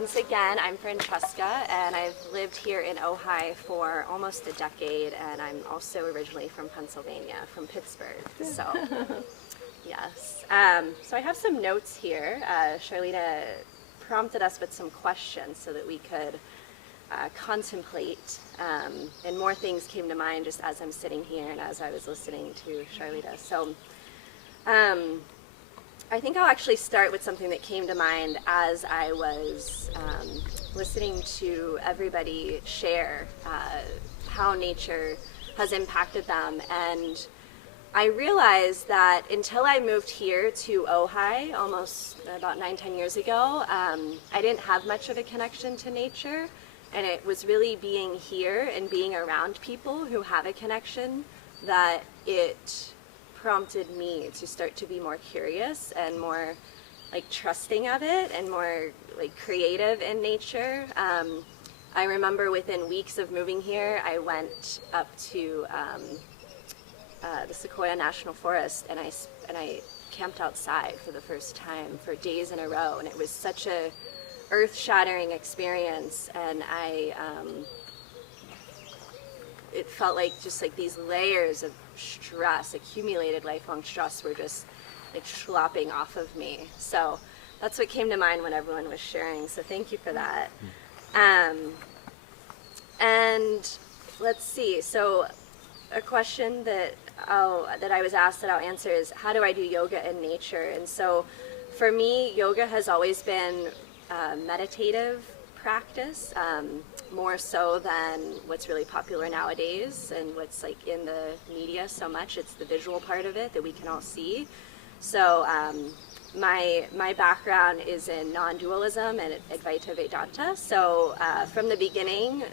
once again, I'm Francesca, and I've lived here in Ojai for almost a decade, and I'm also originally from Pennsylvania, from Pittsburgh. So, yes. So I have some notes here. Charlita prompted us with some questions so that we could contemplate, and more things came to mind just as I'm sitting here and as I was listening to Charlita. So, I think I'll actually start with something that came to mind as I was listening to everybody share how nature has impacted them. And I realized that until I moved here to Ojai almost about 9-10 years ago, I didn't have much of a connection to nature. And it was really being here and being around people who have a connection that it prompted me to start to be more curious and more like trusting of it and more like creative in nature. I remember within weeks of moving here, I went up to the Sequoia National Forest and I camped outside for the first time for days in a row, and it was such a earth-shattering experience. And it felt like just like these layers of stress, accumulated lifelong stress, were just like slopping off of me. So that's what came to mind when everyone was sharing. So thank you for that. And let's see. So a question that I was asked that I'll answer is, how do I do yoga in nature? And so for me, yoga has always been meditative practice, more so than what's really popular nowadays and what's like in the media so much. It's the visual part of it that we can all see. So my background is in non-dualism and Advaita Vedanta. So from the beginning,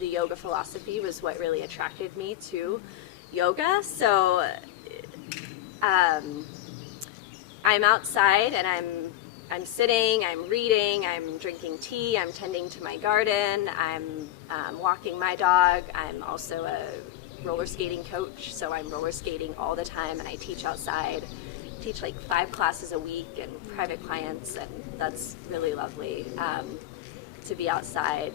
the yoga philosophy was what really attracted me to yoga. So I'm outside and I'm sitting, I'm reading, I'm drinking tea, I'm tending to my garden, I'm walking my dog. I'm also a roller skating coach, so I'm roller skating all the time, and I teach outside. I teach like 5 classes a week and private clients, and that's really lovely to be outside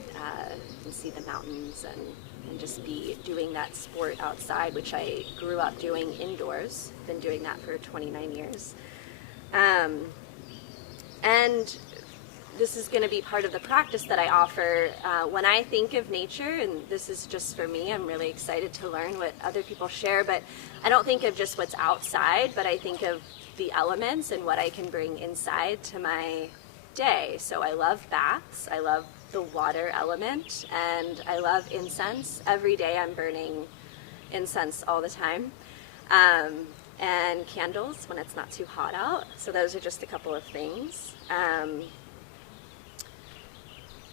and see the mountains and just be doing that sport outside, which I grew up doing indoors. Been doing that for 29 years. And this is going to be part of the practice that I offer. When I think of nature, and this is just for me, I'm really excited to learn what other people share, but I don't think of just what's outside, but I think of the elements and what I can bring inside to my day. So I love baths, I love the water element, and I love incense. Every day I'm burning incense all the time. And candles when it's not too hot out. So those are just a couple of things.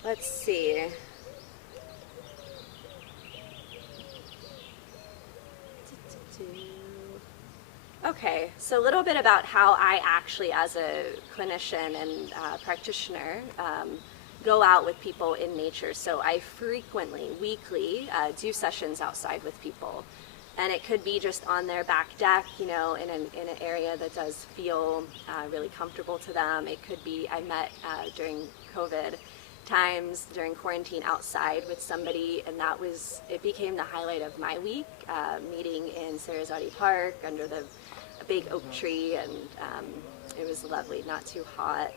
Let's see. Okay, so a little bit about how I actually, as a clinician and practitioner, go out with people in nature. So I frequently, weekly, do sessions outside with people. And it could be just on their back deck, you know, in an area that does feel really comfortable to them. It could be, I met during COVID times, during quarantine, outside with somebody, and it became the highlight of my week, meeting in Saraswati Park under a big oak tree, and it was lovely, not too hot.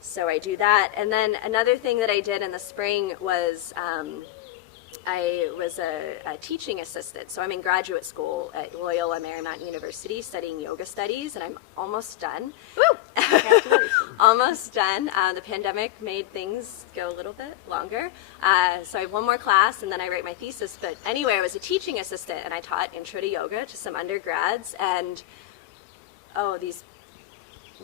So I do that. And then another thing that I did in the spring was I was a teaching assistant, so I'm in graduate school at Loyola Marymount University studying yoga studies, and I'm almost done. Woo! Congratulations. Almost done. The pandemic made things go a little bit longer, so I have one more class, and then I write my thesis. But anyway, I was a teaching assistant, and I taught Intro to Yoga to some undergrads, and these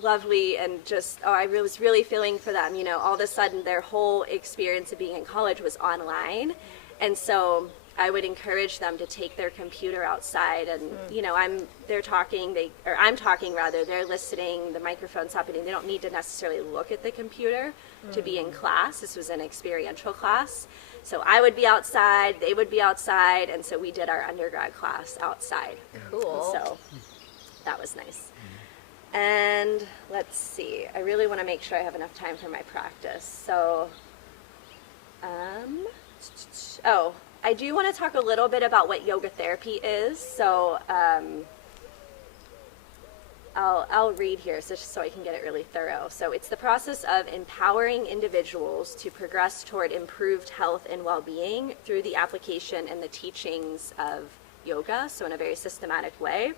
lovely, and just, I was really feeling for them. You know, all of a sudden, their whole experience of being in college was online. And so I would encourage them to take their computer outside, and you know, I'm talking, they're listening, the microphone's happening. They don't need to necessarily look at the computer to be in class. This was an experiential class. So I would be outside, they would be outside, and so we did our undergrad class outside. Cool. So that was nice. And let's see, I really want to make sure I have enough time for my practice. So, I do want to talk a little bit about what yoga therapy is. So, I'll read here just so I can get it really thorough. So it's the process of empowering individuals to progress toward improved health and well-being through the application and the teachings of yoga, so in a very systematic way.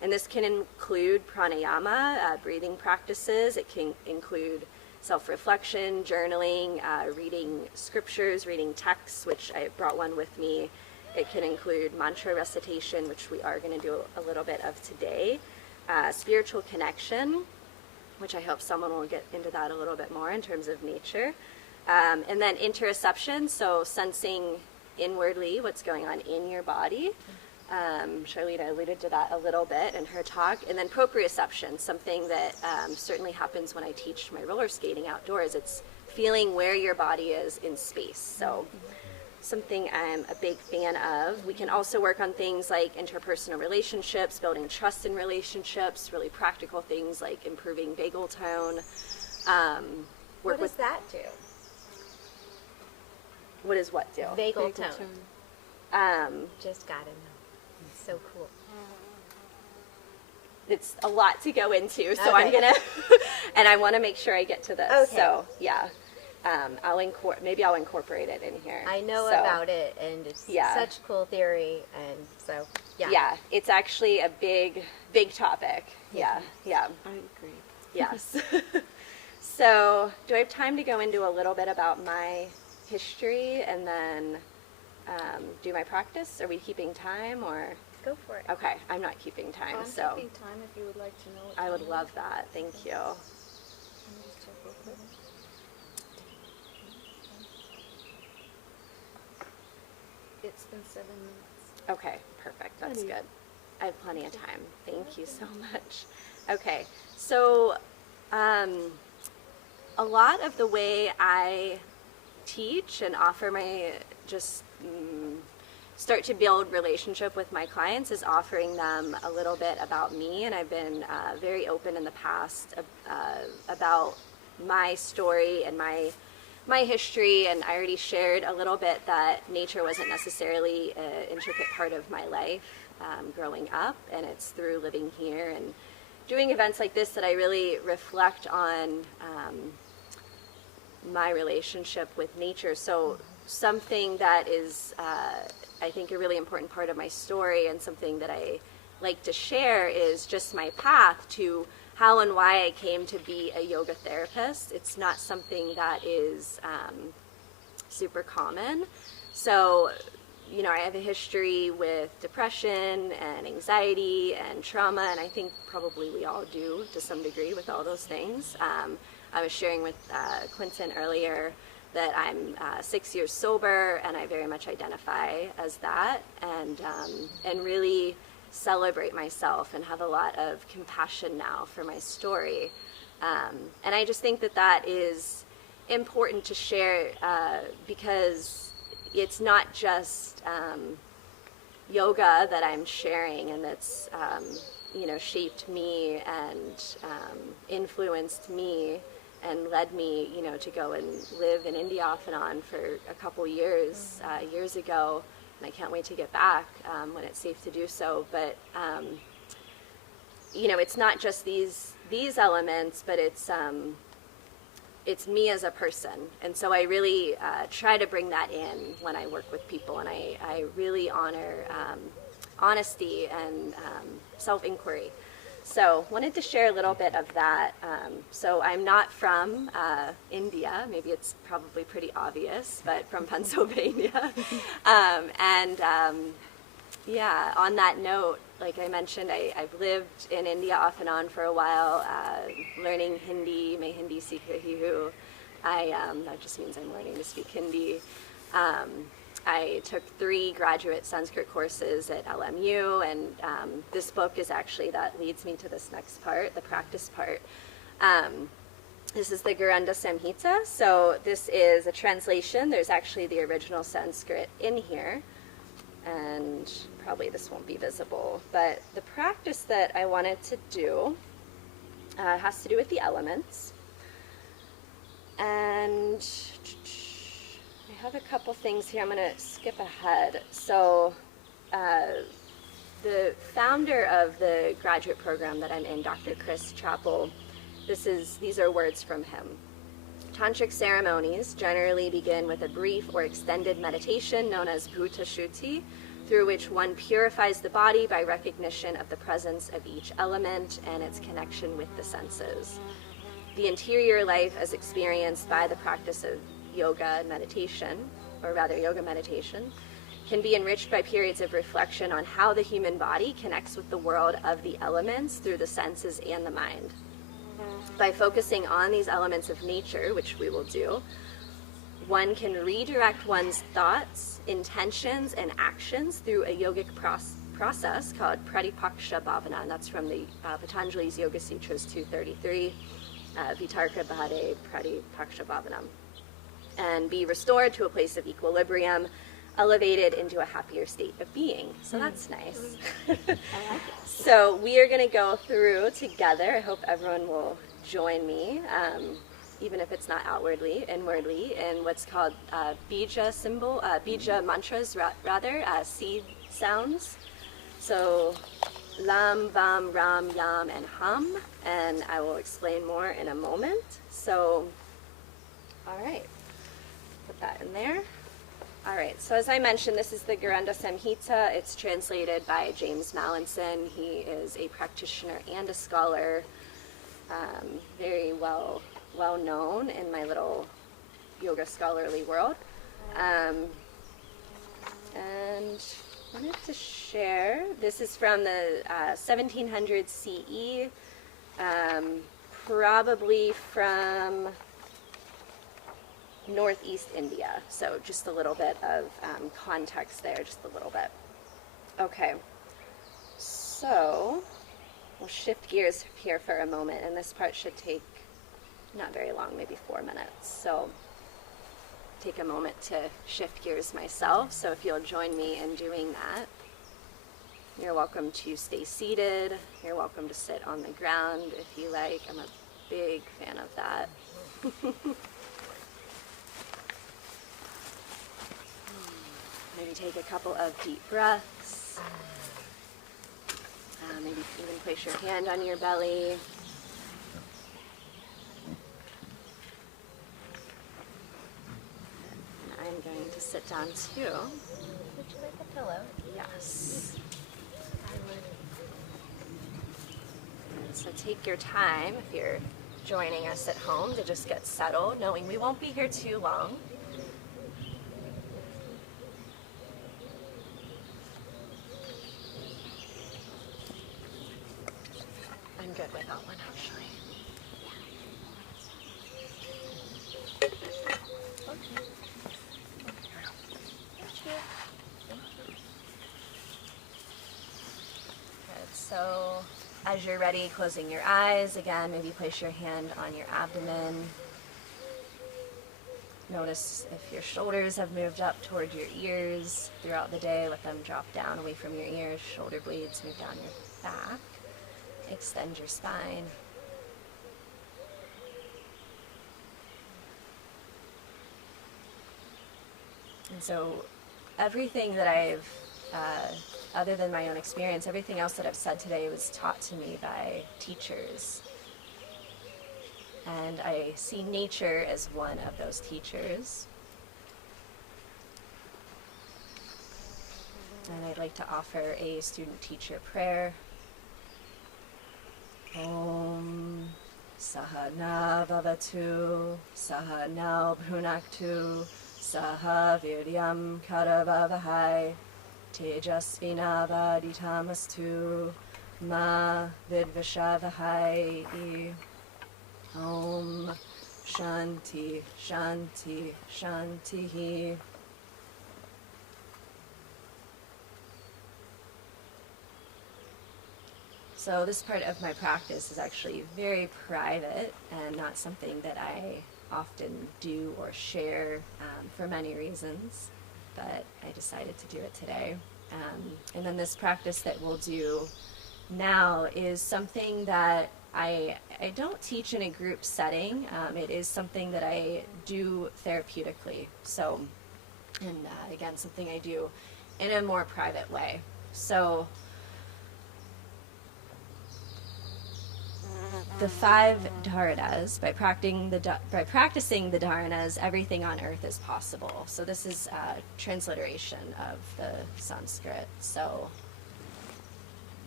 And this can include pranayama, breathing practices. It can include self-reflection, journaling, reading scriptures, reading texts, which I brought one with me. It can include mantra recitation, which we are going to do a little bit of today. Spiritual connection, which I hope someone will get into that a little bit more in terms of nature. And then interoception, so sensing inwardly what's going on in your body. Charlene alluded to that a little bit in her talk. And then proprioception, something that certainly happens when I teach my roller skating outdoors. It's feeling where your body is in space. So something I'm a big fan of. We can also work on things like interpersonal relationships, building trust in relationships, really practical things like improving vagal tone. What does that do? What does what do? Vagal tone. Just gotta know. It's so cool. It's a lot to go into, so Okay. I'm gonna, and I want to make sure I get to this. Okay. So yeah. Maybe I'll incorporate it in here. I know So, about it, and it's such cool theory, and so, yeah. Yeah, it's actually a big topic. Yeah. I agree. Yes. So, do I have time to go into a little bit about my history and then do my practice? Are we keeping time or? Go for it. Okay, I'm not keeping time, I'm so keeping time if you would like to know what I would time love that. Thank you. Let me just check real quick. It's been 7 minutes. Okay, perfect. That's Plenty. good. I have plenty of time. Thank you so much. Okay, so a lot of the way I teach and offer my start to build relationship with my clients is offering them a little bit about me, and I've been very open in the past about my story and my history, and I already shared a little bit that nature wasn't necessarily an intricate part of my life growing up, and it's through living here and doing events like this that I really reflect on my relationship with nature. So something that is, I think, a really important part of my story and something that I like to share is just my path to how and why I came to be a yoga therapist. It's not something that is super common. So, you know, I have a history with depression and anxiety and trauma, and I think probably we all do to some degree with all those things. I was sharing with Quentin earlier that I'm 6 years sober, and I very much identify as that, and really celebrate myself and have a lot of compassion now for my story. And I just think that that is important to share because it's not just yoga that I'm sharing and that's you know, shaped me and influenced me and led me, you know, to go and live in India off and on for a couple years ago, and I can't wait to get back when it's safe to do so. But you know, it's not just these elements, but it's me as a person, and so I really try to bring that in when I work with people, and I really honor honesty and self-inquiry. So wanted to share a little bit of that. So I'm not from India, maybe it's probably pretty obvious, but from Pennsylvania. Yeah, on that note, like I mentioned, I've lived in India off and on for a while, learning Hindi, Main Hindi Sikh Rahi Hu. That just means I'm learning to speak Hindi. I took 3 graduate Sanskrit courses at LMU, and this book is actually, that leads me to this next part, the practice part. This is the Garanda Samhita, so this is a translation. There's actually the original Sanskrit in here, and probably this won't be visible, but the practice that I wanted to do It has to do with the elements. And I have a couple things here. I'm going to skip ahead. So the founder of the graduate program that I'm in, Dr. Chris Chappell, these are words from him. Tantric ceremonies generally begin with a brief or extended meditation known as Bhuta Shuddhi, through which one purifies the body by recognition of the presence of each element and its connection with the senses. The interior life as experienced by the practice of yoga meditation, can be enriched by periods of reflection on how the human body connects with the world of the elements through the senses and the mind. By focusing on these elements of nature, which we will do, one can redirect one's thoughts, intentions, and actions through a yogic process called Pratipaksha Bhavana, and that's from the Patanjali's Yoga Sutras 233, Vitarka Bhade Pratipaksha Bhavana, and be restored to a place of equilibrium, elevated into a happier state of being. So that's nice. I like it. So we are going to go through together. I hope everyone will join me, even if it's not outwardly, inwardly, in what's called bija mantras, seed sounds. So lam, vam, ram, yam, and hum, and I will explain more in a moment. So, all right, put that in there. All right, so as I mentioned, this is the Garanda Samhita. It's translated by James Mallinson. He is a practitioner and a scholar, very well known in my little yoga scholarly world. And I wanted to share, this is from the 1700 CE, probably from Northeast India. So just a little bit of context there, just a little bit. Okay, so we'll shift gears here for a moment, and this part should take not very long, maybe 4 minutes. So take a moment to shift gears myself. So if you'll join me in doing that, you're welcome to stay seated. You're welcome to sit on the ground if you like. I'm a big fan of that. Maybe take a couple of deep breaths. Maybe even place your hand on your belly. And I'm going to sit down too. Would you like a pillow? Yes. I would. So take your time if you're joining us at home to just get settled, knowing we won't be here too long. I'm good with that one, actually. Good. So as you're ready, closing your eyes, again, maybe place your hand on your abdomen. Notice if your shoulders have moved up toward your ears throughout the day. Let them drop down away from your ears. Shoulder blades move down your back. Extend your spine. And so everything that I've, other than my own experience, everything else that I've said today was taught to me by teachers. And I see nature as one of those teachers. And I'd like to offer a student-teacher prayer. Om Sahana Bhavatu Sahana Bhunaktu Saha Viryam Karavavahai Tejasvinavaditamastu Ma Vidvashavahai. Om Shanti Shanti Shanti. So this part of my practice is actually very private and not something that I often do or share for many reasons, but I decided to do it today. And then this practice that we'll do now is something that I don't teach in a group setting. It is something that I do therapeutically. So, and again, something I do in a more private way. So, the 5 dharanas, by practicing the dharanas, everything on earth is possible. So this is a transliteration of the Sanskrit. So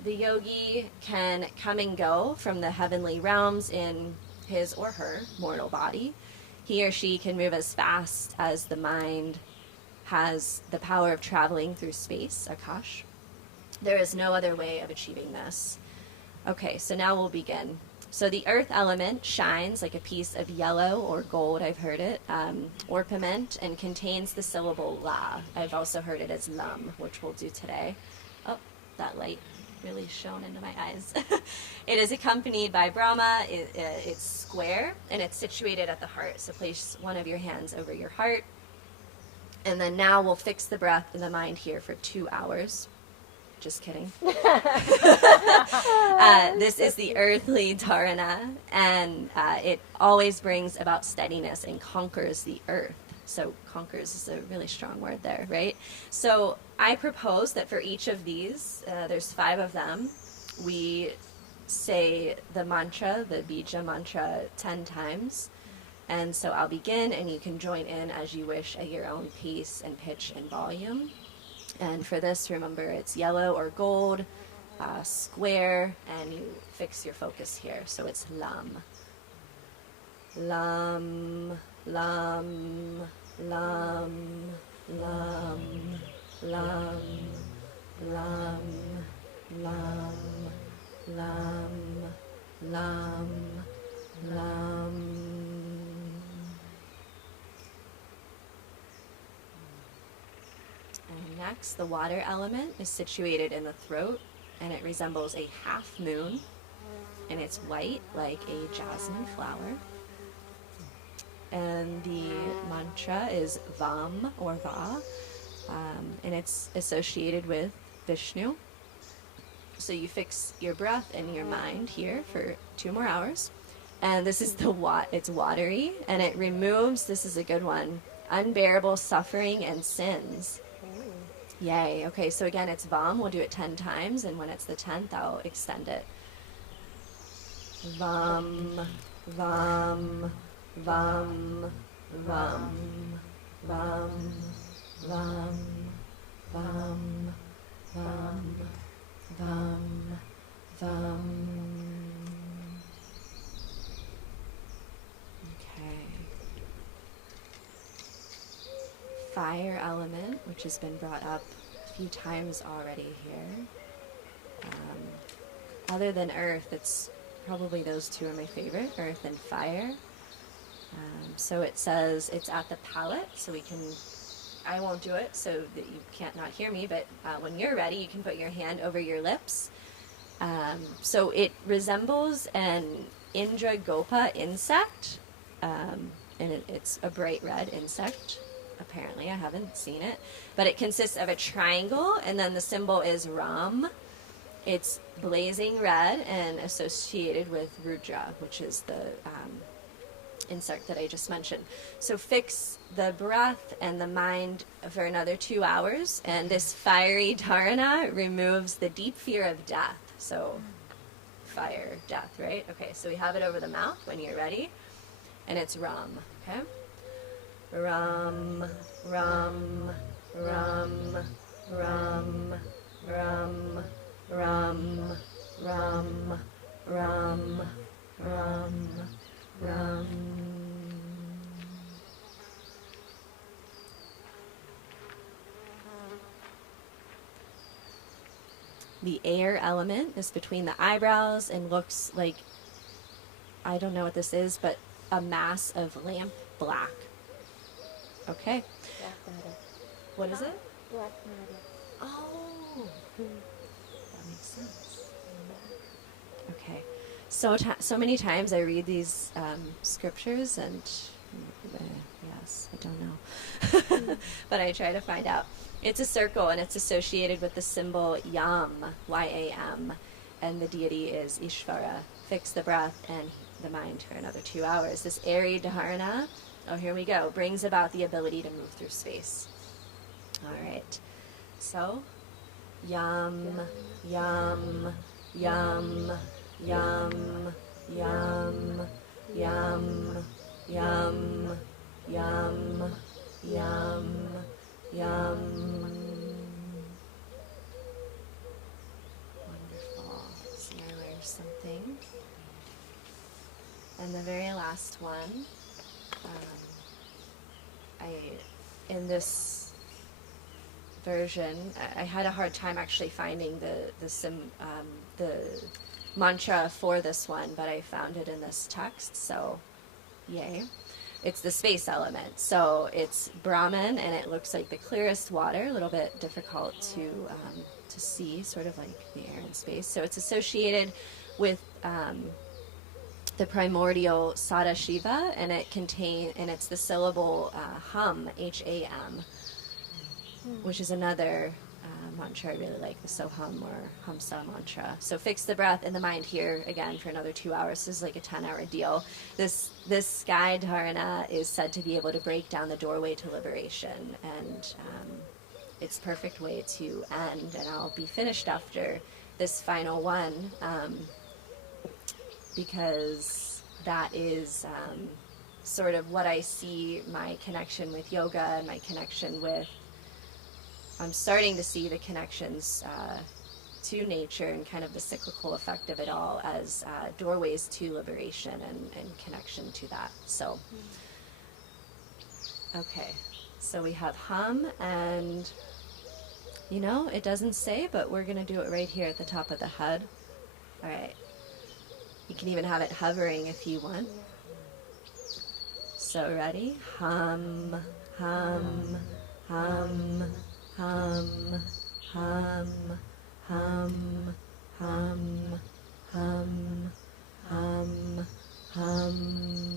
the yogi can come and go from the heavenly realms in his or her mortal body. He or she can move as fast as the mind has the power of traveling through space, Akash. There is no other way of achieving this. Okay, so now we'll begin. So the earth element shines like a piece of yellow or gold, I've heard it, orpiment, and contains the syllable la. I've also heard it as lam, which we'll do today. Oh, that light really shone into my eyes. It is accompanied by Brahma. It's square, and it's situated at the heart. So place one of your hands over your heart. And then now we'll fix the breath and the mind here for 2 hours. Just kidding. This is the earthly dharana, and it always brings about steadiness and conquers the earth. So conquers is a really strong word there, right? So I propose that for each of these, there's 5 of them, we say the mantra, the bija mantra, 10 times. And so I'll begin, and you can join in as you wish at your own pace and pitch and volume. And for this, remember, it's yellow or gold, square, and you fix your focus here. So it's lam. Lam, lam, lam, lam, lam, lam, lam, lam, lam, lam. And next, the water element is situated in the throat, and it resembles a half moon, and it's white like a jasmine flower. And the mantra is Vam or Va, and it's associated with Vishnu. So you fix your breath and your mind here for 2 more hours. And this is it's watery, and it removes, this is a good one, unbearable suffering and sins. Yay. Okay, so again, it's Vam. We'll do it 10 times, and when it's the 10th, I'll extend it. Vam, Vam, Vam, Vam, Vam, Vam, Vam, Vam, Vam, Vam. Okay. Fire element, which has been brought up a few times already here. Other than earth, it's probably those 2 are my favorite, earth and fire. So it says it's at the palate, so I won't do it so that you can't not hear me, but when you're ready, you can put your hand over your lips. So it resembles an Indragopa insect, and it's a bright red insect. Apparently, I haven't seen it, but it consists of a triangle, and then the symbol is Ram. It's blazing red and associated with Rudra, which is the insect that I just mentioned. So fix the breath and the mind for another 2 hours, and this fiery dharana removes the deep fear of death. So fire, death, right? Okay, so we have it over the mouth when you're ready, and it's Ram, okay? Ram, Ram, Ram, Ram, Ram, Ram, Ram, Ram, Ram, Ram. The air element is between the eyebrows and looks like, I don't know what this is, but a mass of lamp black. Okay. Black matter. What is it? Black matter. Oh, that makes sense. Okay. So many times I read these scriptures and yes, I don't know. But I try to find out. It's a circle, and it's associated with the symbol Yam, Y-A-M, and the deity is Ishvara, fix the breath and the mind for another 2 hours. This airy dharana, oh, here we go, brings about the ability to move through space. All right. So, yum, yum, yum, yum, yum, yum, yum, yum, yum, yum. Wonderful. See, I learned something. And the very last one, in this version, I had a hard time actually finding the mantra for this one, but I found it in this text, so yay. It's the space element. So it's Brahman, and it looks like the clearest water, a little bit difficult to see, sort of like the air in space. So it's associated with the primordial Sadashiva, and it's the syllable hum, H-A-M, which is another mantra I really like, the Soham or Hamsa mantra. So fix the breath and the mind here again for another 2 hours. This is like a 10-hour deal. This sky dharana is said to be able to break down the doorway to liberation, and it's a perfect way to end. And I'll be finished after this final one, because that is sort of what I see my connection with yoga and my connection with, I'm starting to see the connections to nature and kind of the cyclical effect of it all as doorways to liberation and connection to that. So, okay, so we have hum, and it doesn't say, but we're going to do it right here at the top of the head. All right. You can even have it hovering if you want. So ready? Hum, hum, hum, hum, hum, hum, hum, hum, hum, hum.